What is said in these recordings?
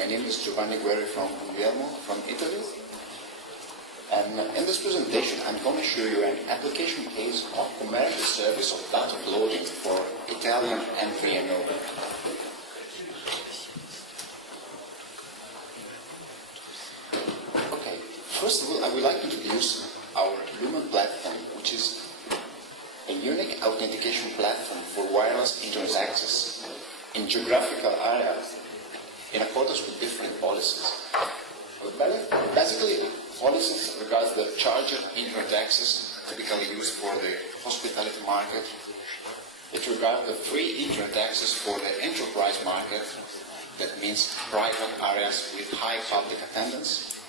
My name is Giovanni Guerri from Italy. And in this presentation, I'm going to show you an application case of commercial service of data offloading for Italian MVNO. Okay, first of all, I would like to introduce our Lumen platform, which is a unique authentication platform for wireless internet access in geographical areas in accordance with different policies. Basically, policies regards the charger internet access, typically used for the hospitality market. It regards the free internet access for the enterprise market, that means private areas with high public attendance.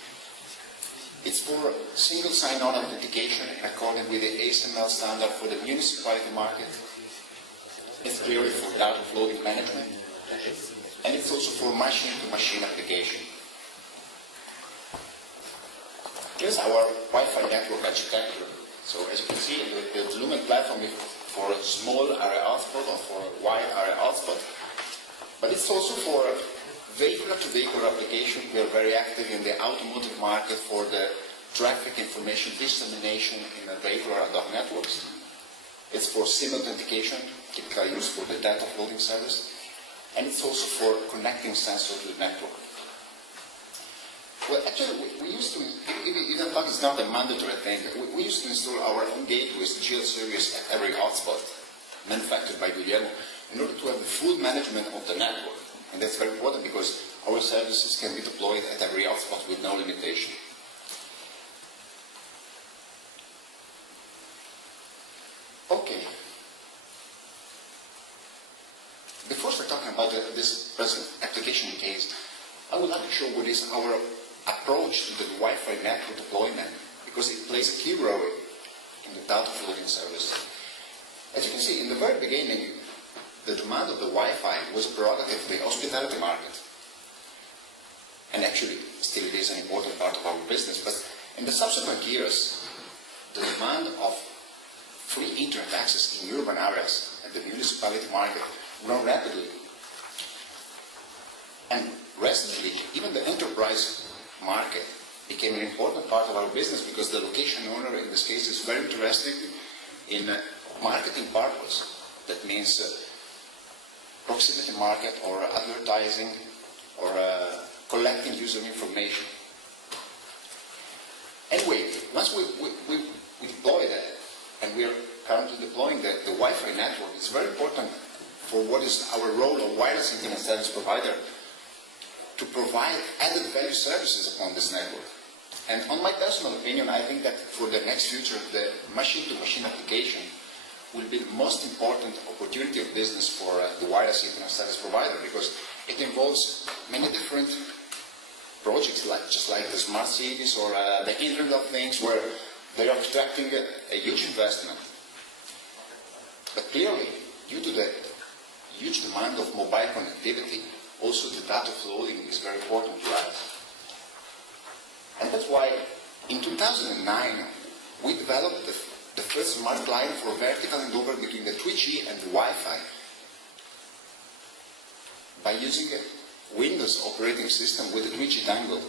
It's for single sign-on authentication in accordance with the ASML standard for the municipality market. It's clearly for data offloading management. And it's also for machine-to-machine application. Here's our Wi-Fi network architecture. So as you can see, the Lumen platform is for a small area hotspot or for a wide area hotspot. But it's also for vehicular-to-vehicular application. We are very active in the automotive market for the traffic information dissemination in the vehicular ad hoc networks. It's for SIM authentication, typically used for the data offloading service. And it's also for connecting sensors to the network. Well, actually, we used to, even though it's not a mandatory thing, we used to install our own gateways, GL series, at every hotspot manufactured by Guglielmo in order to have the full management of the network. And that's very important because our services can be deployed at every hotspot with no limitation. Okay. Before I start talking about this present application case, I would like to show what is our approach to the Wi-Fi network deployment, because it plays a key role in the data offloading service. As you can see, in the very beginning, the demand of the Wi-Fi was a prerogative of the hospitality market. And actually, still it is an important part of our business, but in the subsequent years, the demand of free internet access in urban areas and the municipality market grown rapidly. And recently, even the enterprise market became an important part of our business because the location owner, in this case, is very interested in marketing purpose. That means proximity market or advertising or collecting user information. Anyway, once we deploy that, and we are currently deploying the Wi-Fi network, it's very important for what is our role of wireless internet service provider to provide added value services upon this network. And on my personal opinion, I think that for the next future, the machine-to-machine application will be the most important opportunity of business for the wireless internet service provider, because it involves many different projects, just like the smart cities or the Internet of Things, where they are extracting a huge investment. But clearly, due to the huge demand of mobile connectivity, also the data offloading is very important to us. And that's why in 2009 we developed the first smart client for vertical handover between the 3G and the Wi-Fi by using a Windows operating system with a 3G dongle.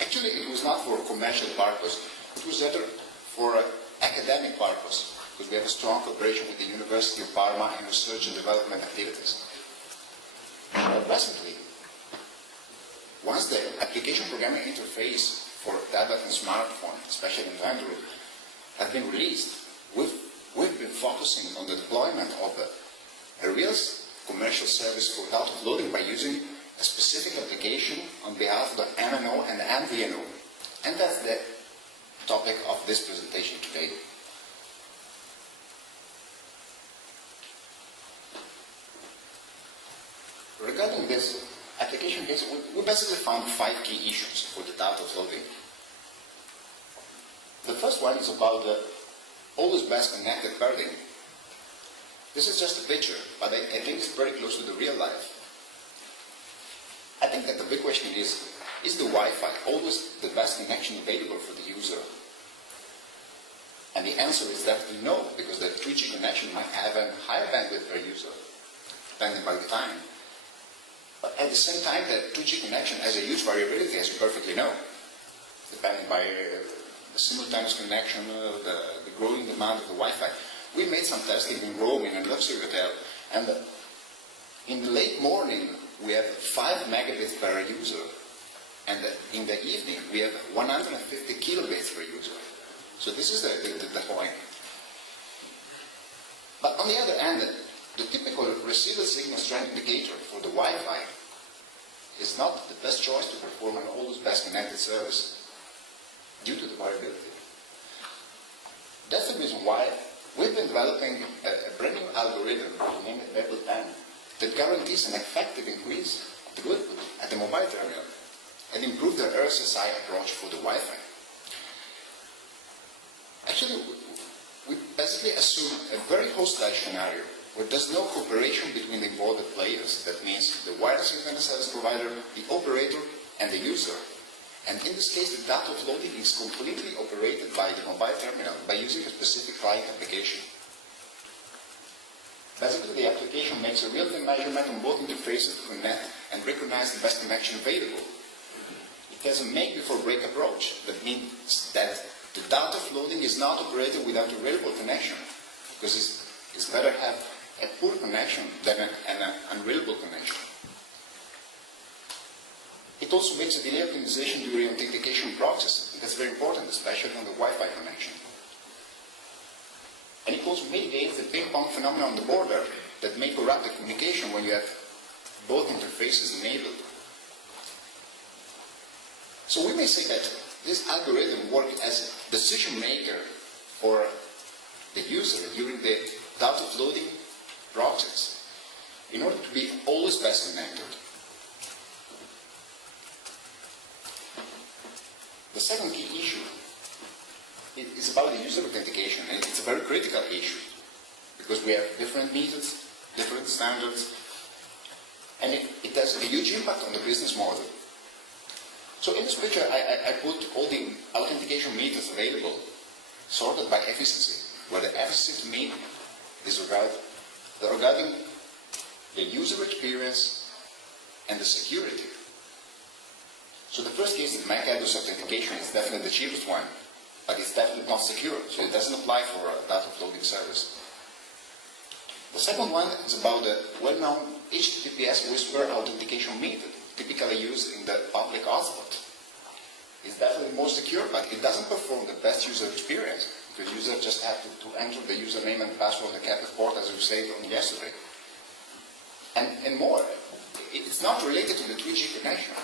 Actually, it was not for commercial purpose, it was rather for academic purpose, because we have a strong cooperation with the University of Parma in research and development activities. But recently, once the application programming interface for tablet and smartphone, especially in Android, has been released, we've been focusing on the deployment of a real commercial service for data offloading by using a specific application on behalf of the MNO and the MVNO. And that's the topic of this presentation today. Regarding this application case, we basically found 5 key issues for the data offloading. The first one is about the always best connected paradigm. This is just a picture, but I think it's very close to the real life. I think that the big question is the Wi-Fi always the best connection available for the user? And the answer is definitely no, because the 3G connection might have a higher bandwidth per user, depending by the time. But at the same time, the 2G connection has a huge variability, as you perfectly know, depending by the simultaneous connection, the growing demand of the Wi-Fi. We made some testing in Rome in a luxury hotel, and in the late morning we have 5 megabits per user, and in the evening we have 150 kilobits per user. So this is the point. But on the other hand, the typical receiver signal strength indicator for the Wi-Fi is not the best choice to perform an always best connected service due to the variability. That's the reason why we've been developing a brand new algorithm named Level 10 that guarantees an effective increase of the throughput at the mobile terminal and improve the RSSI approach for the Wi-Fi. Actually, we basically assume a very hostile scenario where there's no cooperation between the involved players. That means the wireless internet service provider, the operator, and the user. And in this case, the data offloading is completely operated by the mobile terminal by using a specific client application. Basically, the application makes a real-time measurement on both interfaces to connect and recognize the best connection available. It has a make-before-break approach. That means that the data offloading is not operated without a reliable connection, because it's better to have a poor connection than an unreliable connection. It also makes a delay optimization during authentication process. That's very important, especially on the Wi-Fi connection. And it also mitigates the ping-pong phenomenon on the border that may corrupt the communication when you have both interfaces enabled. So we may say that this algorithm works as a decision maker for the user during the data offloading process in order to be always best connected. The second key issue is about the user authentication, and it's a very critical issue because we have different methods, different standards, and it has a huge impact on the business model. So in this picture, I put all the authentication methods available, sorted by efficiency, where the efficiency to me is regarding the user experience and the security. So the first case, the MAC address authentication, is definitely the cheapest one, but it's definitely not secure, so it doesn't apply for a data offloading service. The second one is about the well-known HTTPS whisper authentication method, typically used in the public hotspot. It's definitely more secure, but it doesn't perform the best user experience, because users just have to enter the username and password on the captive port, as we said yesterday. And more, it's not related to the 3G connection.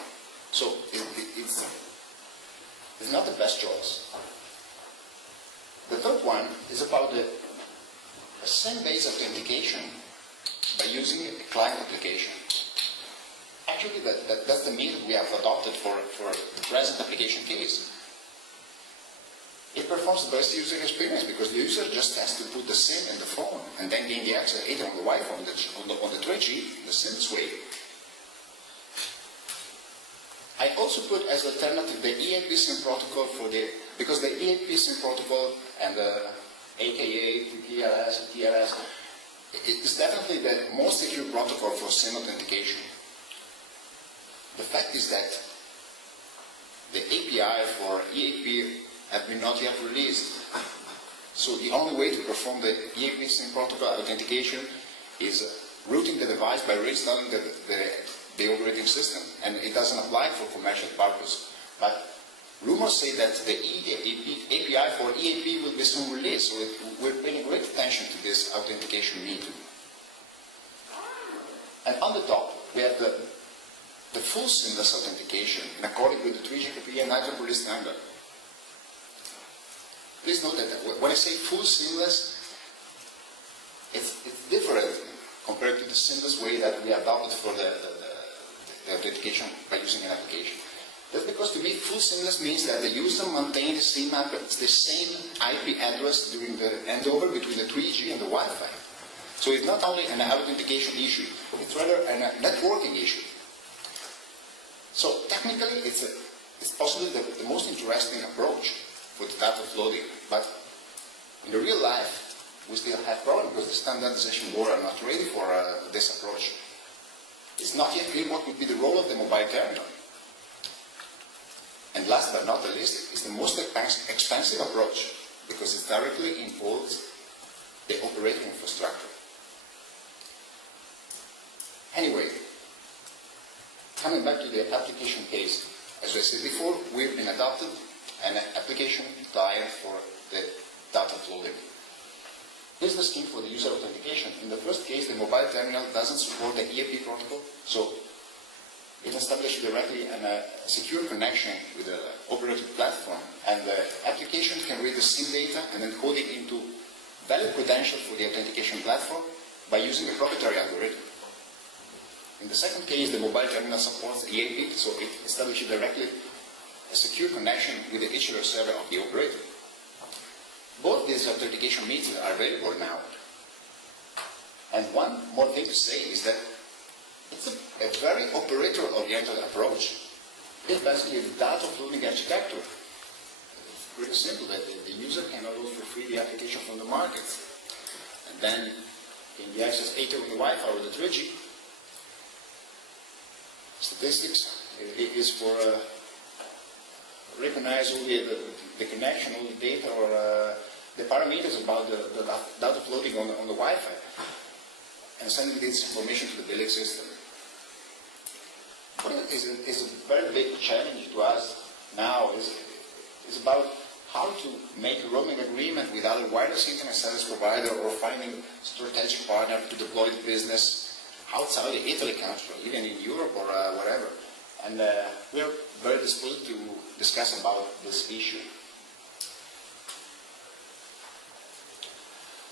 So it's not the best choice. The third one is about the SIM-based authentication by using a client application. Actually, that's the method we have adopted for the present application case. It performs the best user experience because the user just has to put the SIM in the phone and then gain the access either on the Wi-Fi on the 3G, the SIM way. I also put as alternative the EAP SIM protocol because the EAP SIM protocol and the AKA, TLS, TLS, is definitely the most secure protocol for SIM authentication. The fact is that the API for EAP have been not yet released. So the only way to perform the EAP SIM protocol authentication is routing the device by reinstalling the operating system, and it doesn't apply for commercial purpose. But rumors say that the API for EAP will be soon released, so we're paying great attention to this authentication method. And on the top, we have the full seamless authentication in accordance with the 3GPP and IEEE standard. Please note that when I say full seamless, it's different compared to the seamless way that we adopted for the authentication by using an application. That's because to me, full seamless means that the user maintains the same IP address during the handover between the 3G and the Wi-Fi. So it's not only an authentication issue, it's rather a networking issue. So technically, it's possibly the most interesting approach for the data offloading, but in the real life, we still have problems because the standardization board are not ready for this approach. It's it's not yet clear what would be the role of the mobile terminal. And last but not the least, it's the most expensive approach because it directly involves the operating infrastructure. Anyway, coming back to the application case, as I said before, we've been adopted an application client for the data flooding. Here's the scheme for the user authentication. In the first case, the mobile terminal doesn't support the EAP protocol, so it establishes directly a secure connection with the operating platform, and the application can read the SIM data and encode it into valid credentials for the authentication platform by using a proprietary algorithm. In the second case, the mobile terminal supports EAP, so it establishes directly a secure connection with the HRO server of the operator. Both these authentication methods are available now. And one more thing to say is that it's a very operator-oriented approach. It's basically a data flooding architecture. It's pretty simple that the user can download for free the application from the market. And then in the access either on the Wi-Fi or the 3G. Statistics is for recognize all the connection, all the data, or the parameters about the data floating on the Wi-Fi, and sending this information to the billing system. What is a very big challenge to us now is about how to make a roaming agreement with other wireless internet service provider or finding strategic partner to deploy the business outside the Italy country, even in Europe or wherever. And we're very disposed to discuss about this issue.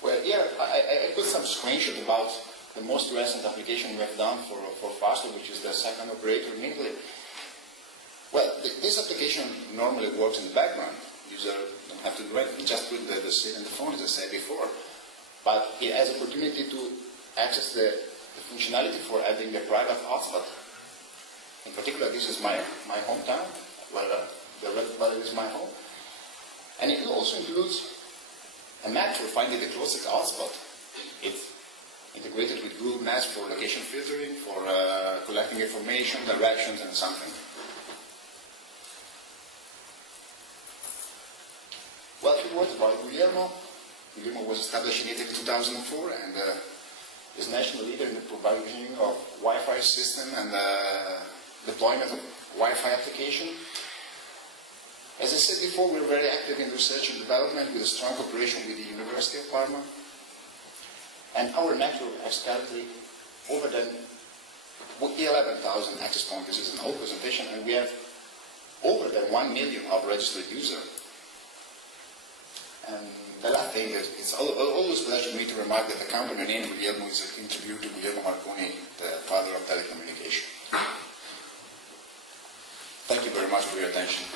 Well, here I put some screenshots about the most recent application we have done for Fastweb, which is the second operator in Italy. Well, this application normally works in the background. User don't have to do anything, just put the SIM in the phone, as I said before. But it has opportunity to access the functionality for adding the private hotspot. In particular, this is my hometown, where the red button is my home. And it also includes a map for finding the closest hotspot. It's integrated with Google Maps for location filtering, for collecting information, directions, and something. Well, a few words about Guglielmo. Guglielmo was established in Italy in 2004 and is national leader in the provisioning of Wi-Fi system and deployment of Wi-Fi application. As I said before, we're very active in research and development with a strong cooperation with the University of Parma. And our network has currently over 11,000 access points. This is an old presentation, and we have over 1 million of registered users. And the last thing is, it's always a pleasure for me to remark that the company name Guglielmo is in tribute to Guglielmo Marconi, the father of telecommunication. Thank you very much for your attention.